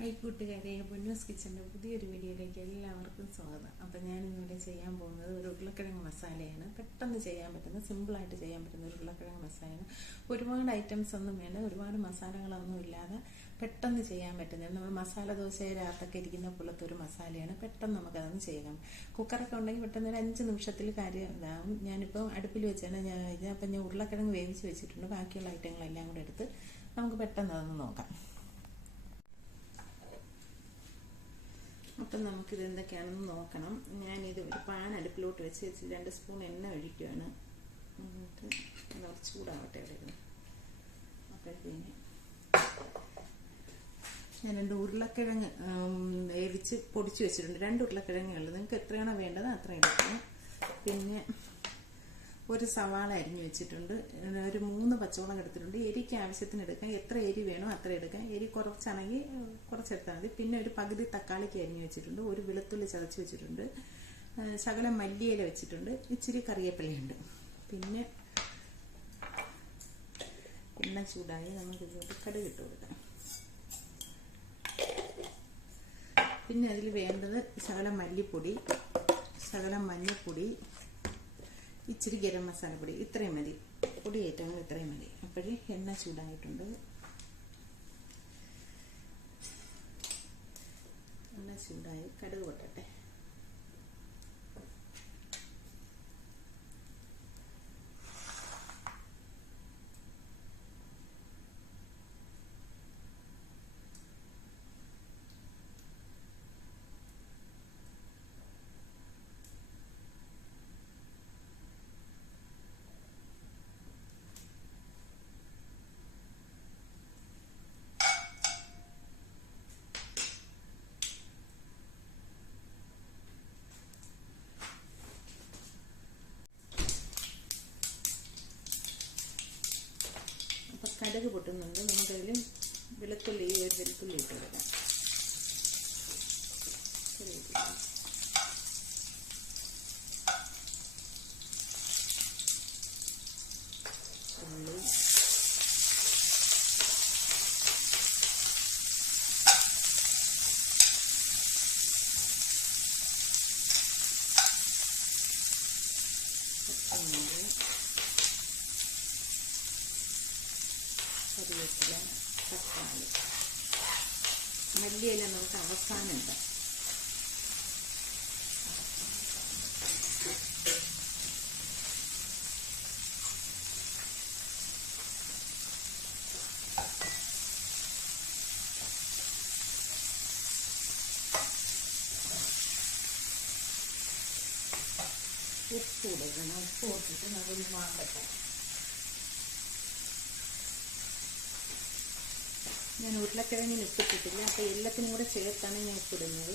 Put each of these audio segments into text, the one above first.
Hi കൂട്ടുകാരെ പൊന്നൂസ് കിച്ചന്റെ പുതിയൊരു വീഡിയോയിലേക്ക് എല്ലാവർക്കും സ്വാഗതം. അപ്പോൾ ഞാൻ ഇന്നിവിടെ ചെയ്യാൻ പോകുന്നത് ഒരു ഉരുളക്കിഴങ്ങ് മസാലയാണ്. പെട്ടെന്ന് ചെയ്യാൻ പറ്റുന്ന സിമ്പിളായിട്ട് ചെയ്യാൻ പറ്റുന്ന ഒരു ഉരുളക്കിഴങ്ങ് മസാലയാണ്. ഒരുപാട് ഐറ്റംസ് ഒന്നും വേണ്ട ഒരുപാട് മസാലകളൊന്നും ഇല്ലാതെ പെട്ടെന്ന് ചെയ്യാൻ പറ്റുന്നത് നമ്മൾ മസാല ദോശയുടെ അകത്തൊക്കെ ഇരിക്കുന്ന പോലത്തെ ഒരു മസാലയാണ്. പെട്ടെന്ന് നമുക്കതൊന്ന് ചെയ്യാം. കുക്കറൊക്കെ ഉണ്ടെങ്കിൽ പെട്ടെന്ന് ഒരു അഞ്ച് നിമിഷത്തിൽ കാര്യം ഇതാവും. ഞാനിപ്പോൾ അടുപ്പിൽ വെച്ചാണ് ഞാൻ അപ്പം ഞാൻ ഉരുളക്കിഴങ്ങ് വേവിച്ച് വെച്ചിട്ടുണ്ട്. ബാക്കിയുള്ള ഐറ്റങ്ങളെല്ലാം കൂടെ എടുത്ത് നമുക്ക് പെട്ടെന്ന് അതൊന്ന് നോക്കാം. അപ്പം നമുക്കിത് എന്തൊക്കെയാണെന്ന് നോക്കണം. ഞാനിത് ഒരു പാൻ അടുപ്പിലോട്ട് വെച്ച് വെച്ച് രണ്ട് സ്പൂൺ എണ്ണ ഒഴിക്കുകയാണ്. എന്നിട്ട് അത് ചൂടാവട്ടെ അവിടെ അപ്പോഴത്തേന് ഞാൻ രണ്ട് ഉരുളക്കിഴങ്ങ് വേവിച്ച് പൊടിച്ച് വെച്ചിട്ടുണ്ട്. രണ്ട് ഉരുളക്കിഴങ്ങേ ഉള്ളൂ. നിങ്ങൾക്ക് എത്രയാണോ വേണ്ടത് അത്രയും പിന്നെ ഒരു സവാള അരിഞ്ഞു വെച്ചിട്ടുണ്ട്. ഒരു മൂന്ന് പച്ചവളം എടുത്തിട്ടുണ്ട്. എരിക്ക് ആവശ്യത്തിന് എടുക്കാം. എത്ര എരി വേണോ അത്ര എടുക്കാം. എരി കുറച്ചാണെങ്കിൽ കുറച്ചെടുത്താൽ മതി. പിന്നെ ഒരു പകുതി തക്കാളിക്ക് അരിഞ്ഞു വെച്ചിട്ടുണ്ട്. ഒരു വെളുത്തുള്ളി ചതച്ച് വെച്ചിട്ടുണ്ട്. ശകലം മല്ലിയില വെച്ചിട്ടുണ്ട്. ഇച്ചിരി കറിവേപ്പിലയുണ്ട് പിന്നെ എണ്ണ ചൂടായി നമുക്ക് ഇതിലോട്ട് കടുക് ഇട്ട് കൊടുക്കാം. പിന്നെ അതിൽ വേണ്ടത് ശകലം മല്ലിപ്പൊടി ശകലം മഞ്ഞൾപ്പൊടി ഇച്ചിരി ഗരം മസാലപ്പൊടി ഇത്രയും മതി. പൊടി ഏറ്റവും ഇത്രയും മതി. അപ്പോഴേ എണ്ണ ചൂടായിട്ടുണ്ട്. എണ്ണ ചൂടായി കടുക് പൊട്ടട്ടെ അപ്പം കടുക് പൊട്ടുന്നുണ്ട്. നമുക്കതിൽ വെളുത്തുള്ളി ഈ ഒരു വെളുത്തുള്ളി ഇട്ട് കൊടുക്കാം. ഉള്ളി. പച്ചമുളക് കറിവേപ്പില തക്കാളി മല്ലിയില നമുക്ക് അവസാനം ഇടാം. ഉപ്പ് കൊടുക്കണം ഉപ്പ് കൊടുത്തിട്ട് നമുക്ക് മാങ്ങട്ടെ ഞാൻ ഉരുളക്കിഴങ്ങിന് ഉപ്പിട്ടിട്ടില്ല അപ്പോൾ എല്ലാത്തിനും കൂടെ ചേർത്താണ് ഞാൻ ഉപ്പിടുന്നത്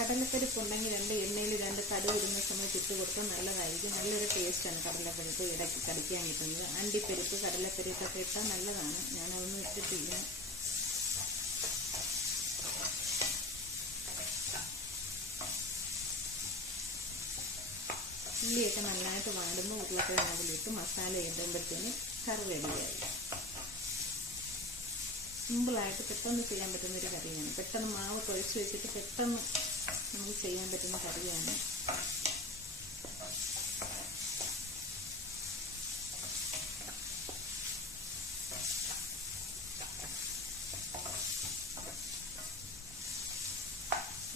കടലപ്പരിപ്പ് ഉണ്ടെങ്കിൽ രണ്ട് എണ്ണയിൽ രണ്ട് കടുക് ഇടുന്ന സമയത്ത് ഇട്ട് കൊടുത്താൽ നല്ലതായിരിക്കും. നല്ലൊരു ടേസ്റ്റാണ് കടലപ്പരിപ്പ് ഇടയ്ക്ക് കടിക്കാൻ കിട്ടുന്നത്. അണ്ടിപ്പരിപ്പ് കടലപ്പരിപ്പൊക്കെ ഇട്ടാൽ നല്ലതാണ്. ഞാനതൊന്നും ഇട്ടിട്ടില്ല. ഉള്ളിയൊക്കെ നന്നായിട്ട് വാടുന്ന ഉരുളക്കിഴങ്ങ് അതിലിട്ട് മസാല ഇടുമ്പോഴത്തേന് കറി റെഡിയായി സിമ്പിളായിട്ട് പെട്ടെന്ന് ചെയ്യാൻ പറ്റുന്ന ഒരു കറിയാണ്. പെട്ടെന്ന് മാവ് കുഴച്ച് വെച്ചിട്ട് പെട്ടെന്ന് നമുക്ക് ചെയ്യാൻ പറ്റുന്ന കറിയാണ്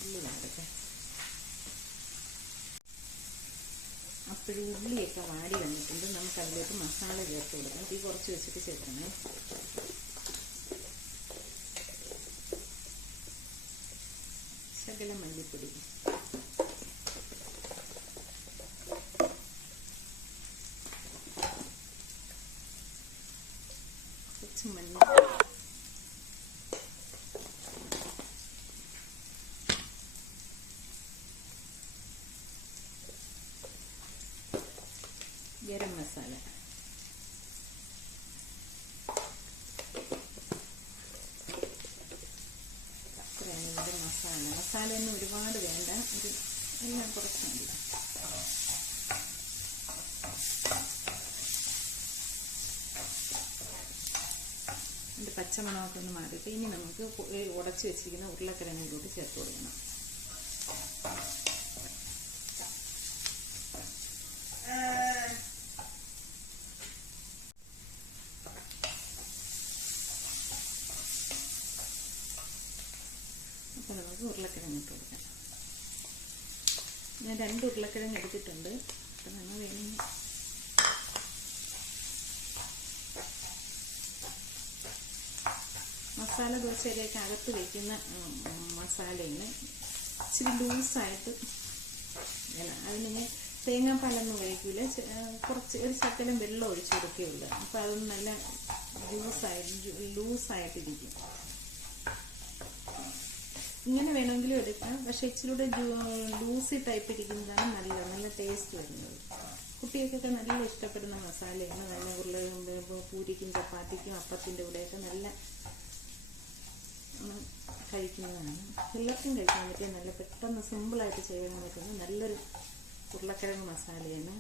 ഉള്ളി വേണ്ടേ അപ്പോഴും ഉള്ളിയൊക്കെ വാടി വന്നിട്ടുണ്ട്. നമുക്ക് അതിലേക്ക് മസാല ചേർത്ത് കൊടുക്കാം തീ കുറച്ച് വെച്ചിട്ട് ചേർക്കണേ. ശകല മല്ലിപ്പൊടി കുറച്ച് മഞ്ഞൾ ഗരം മസാല. അത്രയാണ് ഇതിന്റെ മസാല. മസാല ഒന്നും ഒരുപാട് വേണ്ട. ഒരു എല്ലാം കുറച്ച് മതി. ഇതിന്റെ പച്ചമണമൊക്കെ ഒന്ന് മാറിയിട്ട് ഇനി നമുക്ക് ഉടച്ചു വെച്ചിരിക്കുന്ന ഉരുളക്കിഴങ്ങിലോട്ട് ചേർത്ത് കൊടുക്കണം അപ്പോൾ നമുക്ക് ഉരുളക്കിഴങ്ങ് ഇട്ട് കൊടുക്കാം ഞാൻ രണ്ട് ഉരുളക്കിഴങ്ങ് എടുത്തിട്ടുണ്ട്. അപ്പം നമ്മൾ വേണമെങ്കിൽ മസാല ദോശയിലേക്ക് അകത്ത് വയ്ക്കുന്ന മസാലയിൽ ഇച്ചിരി ലൂസായിട്ട് വേണം അതിന് തേങ്ങാപ്പാലൊന്നും ഉപയോഗിക്കില്ല കുറച്ച് ഒരു ശക്കലം വെള്ളം ഒഴിച്ചു കൊടുക്കുകയുള്ളൂ. അപ്പോൾ അതൊന്നും നല്ല ജ്യൂസായിട്ട് ലൂസായിട്ടിരിക്കും. ഇങ്ങനെ വേണമെങ്കിലും എടുക്കാം. പക്ഷെ ഇച്ചിരി ലൂസി ടൈപ്പ് ഇരിക്കുന്നതാണ് നല്ലത്. നല്ല ടേസ്റ്റ് വരുന്നത്. കുട്ടികൾക്കൊക്കെ നല്ല ഇഷ്ടപ്പെടുന്ന മസാലയാണ്. നല്ല ഉരുള പൂരിക്കും ചപ്പാത്തിക്കും അപ്പത്തിന്റെ കൂടെയൊക്കെ നല്ല കഴിക്കുന്നതാണ്. എല്ലാവർക്കും കഴിക്കാൻ പറ്റിയ നല്ല പെട്ടെന്ന് സിമ്പിളായിട്ട് ചെയ്യാൻ പറ്റുന്ന നല്ലൊരു ഉരുളക്കിഴങ്ങ് മസാലയാണ്.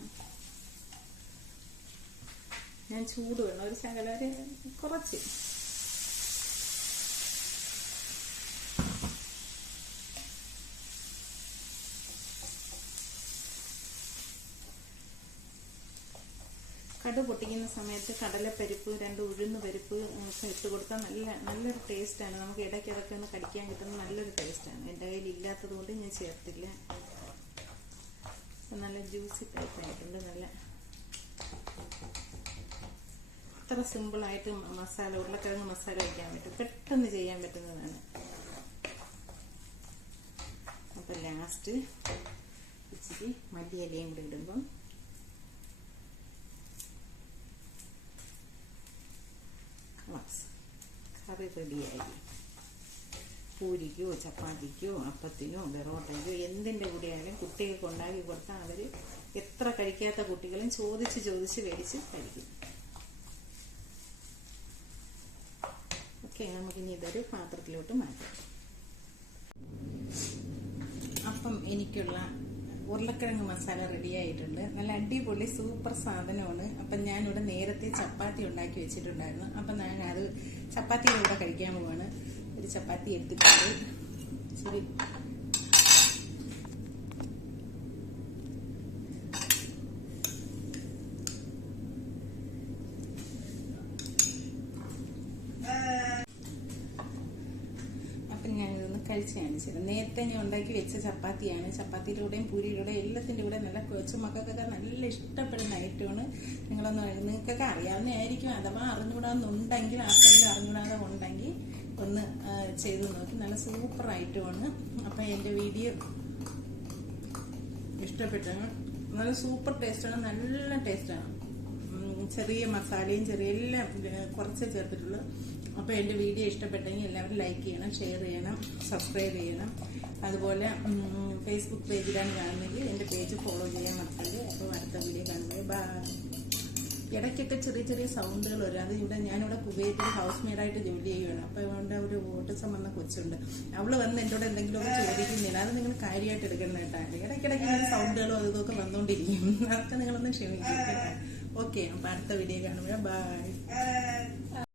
ഞാൻ ചൂട് വേണം ഒരു ശകലം കുറച്ച്. കട പൊട്ടിക്കുന്ന സമയത്ത് കടലപ്പരിപ്പ് രണ്ട് ഉഴുന്ന് പരിപ്പ് ഒക്കെ ഇട്ട് കൊടുത്താൽ നല്ല നല്ലൊരു ടേസ്റ്റാണ് നമുക്ക് ഇടയ്ക്ക് ഇടയ്ക്ക് ഒന്ന് കടിക്കാൻ കിട്ടുന്ന നല്ലൊരു ടേസ്റ്റാണ് എന്റെ കയ്യിൽ ഇല്ലാത്തത് കൊണ്ട് ഞാൻ ചേർത്തില്ല. നല്ല ജ്യൂസി ടൈപ്പ് ആയിട്ടുണ്ട്. നല്ല അത്ര സിമ്പിളായിട്ട് മസാല ഉരുളക്കിഴങ്ങ് മസാല വയ്ക്കാൻ പറ്റും. പെട്ടെന്ന് ചെയ്യാൻ പറ്റുന്നതാണ്. അപ്പം ലാസ്റ്റ് ഇച്ചിരി മല്ലിയിലയും കൂടി ഇടുമ്പം റെഡിയായി. പൂരിക്കോ ചപ്പാത്തിക്കോ അപ്പത്തിനോ ബെറോട്ടയ്ക്കോ എന്തിന്റെ കൂടെയായാലും കുട്ടികൾക്ക് ഉണ്ടാക്കി കൊടുത്താൽ അവർ എത്ര കഴിക്കാത്ത കുട്ടികളും ചോദിച്ച് ചോദിച്ച് മേടിച്ച് കഴിക്കും. ഓക്കെ നമുക്കിനി ഇതൊരു പാത്രത്തിലോട്ട് മാറ്റാം. അപ്പം എനിക്കുള്ള ഉരുളക്കിഴങ്ങ് മസാല റെഡി ആയിട്ടുണ്ട്. നല്ല അടിപൊളി സൂപ്പർ സാധനമാണ്. അപ്പം ഞാനിവിടെ നേരത്തെ ചപ്പാത്തി ഉണ്ടാക്കി വെച്ചിട്ടുണ്ടായിരുന്നു. അപ്പം ഞാൻ അത് ചപ്പാത്തിയുടെ കൂടെ കഴിക്കാൻ പോവാണ്. ഒരു ചപ്പാത്തി എടുത്തിട്ടുണ്ട്. ശരി അപ്പം ഞാനിതൊന്ന് കഴിച്ച് കാണിച്ചത് നേരത്തെ ഞാൻ ഉണ്ടാക്കി വെച്ച ചപ്പാത്തിയാണ്. ചപ്പാത്തിയുടെ കൂടെയും എല്ലാത്തിന്റെ കൂടെ നല്ല കൊച്ചു മക്കൾക്കൊക്കെ നല്ല ഇഷ്ടപ്പെടുന്ന ഐറ്റമാണ് നിങ്ങളൊന്ന് നിങ്ങൾക്കൊക്കെ അറിയാവുന്നതായിരിക്കും. അഥവാ അറിഞ്ഞുകൂടാന്നുണ്ടെങ്കിൽ ആർക്കെങ്കിലും അറിഞ്ഞുകൂടാതെ ഉണ്ടെങ്കിൽ ഒന്ന് ചെയ്ത് നോക്കി. നല്ല സൂപ്പർ ഐറ്റമാണ്. അപ്പം എന്റെ വീഡിയോ ഇഷ്ടപ്പെട്ടു. നല്ല സൂപ്പർ ടേസ്റ്റാണ്. നല്ല ടേസ്റ്റാണ്. ചെറിയ മസാലയും ചെറിയ എല്ലാം കുറച്ചേ ചേർത്തിട്ടുള്ളൂ. അപ്പോൾ എന്റെ വീഡിയോ ഇഷ്ടപ്പെട്ടെങ്കിൽ എല്ലാവരും ലൈക്ക് ചെയ്യണം ഷെയർ ചെയ്യണം സബ്സ്ക്രൈബ് ചെയ്യണം. അതുപോലെ ഫേസ്ബുക്ക് പേജിലാണ് കാണുന്നെങ്കിൽ എന്റെ പേജ് ഫോളോ ചെയ്യാൻ മറക്കരുത്. അപ്പോൾ അടുത്ത വീഡിയോ കാണുന്നത് ഇടയ്ക്കൊക്കെ ചെറിയ ചെറിയ സൗണ്ടുകൾ വരും. അത് ഇവിടെ ഞാനിവിടെ കുവൈറ്റിൽ ഹൗസ് മെയ്ഡായിട്ട് ജോലി ചെയ്യുകയാണ് അപ്പോൾ അതുകൊണ്ട് ഒരു ഓട്ടിസം വന്ന കൊച്ചുണ്ട്. അവൾ വന്ന് എന്നോട് എന്തെങ്കിലുമൊക്കെ ചോദിക്കുന്നില്ല. അത് നിങ്ങൾ കാര്യമായിട്ട് എടുക്കണം കേട്ടോ. ഇടയ്ക്കിടയ്ക്ക് സൗണ്ടുകളും അതൊക്കെ വന്നുകൊണ്ടിരിക്കും അതൊക്കെ നിങ്ങളൊന്ന് ക്ഷമിക്കും ഓക്കെ അപ്പം അടുത്ത വീഡിയോ കാണുമ്പോൾ ബൈ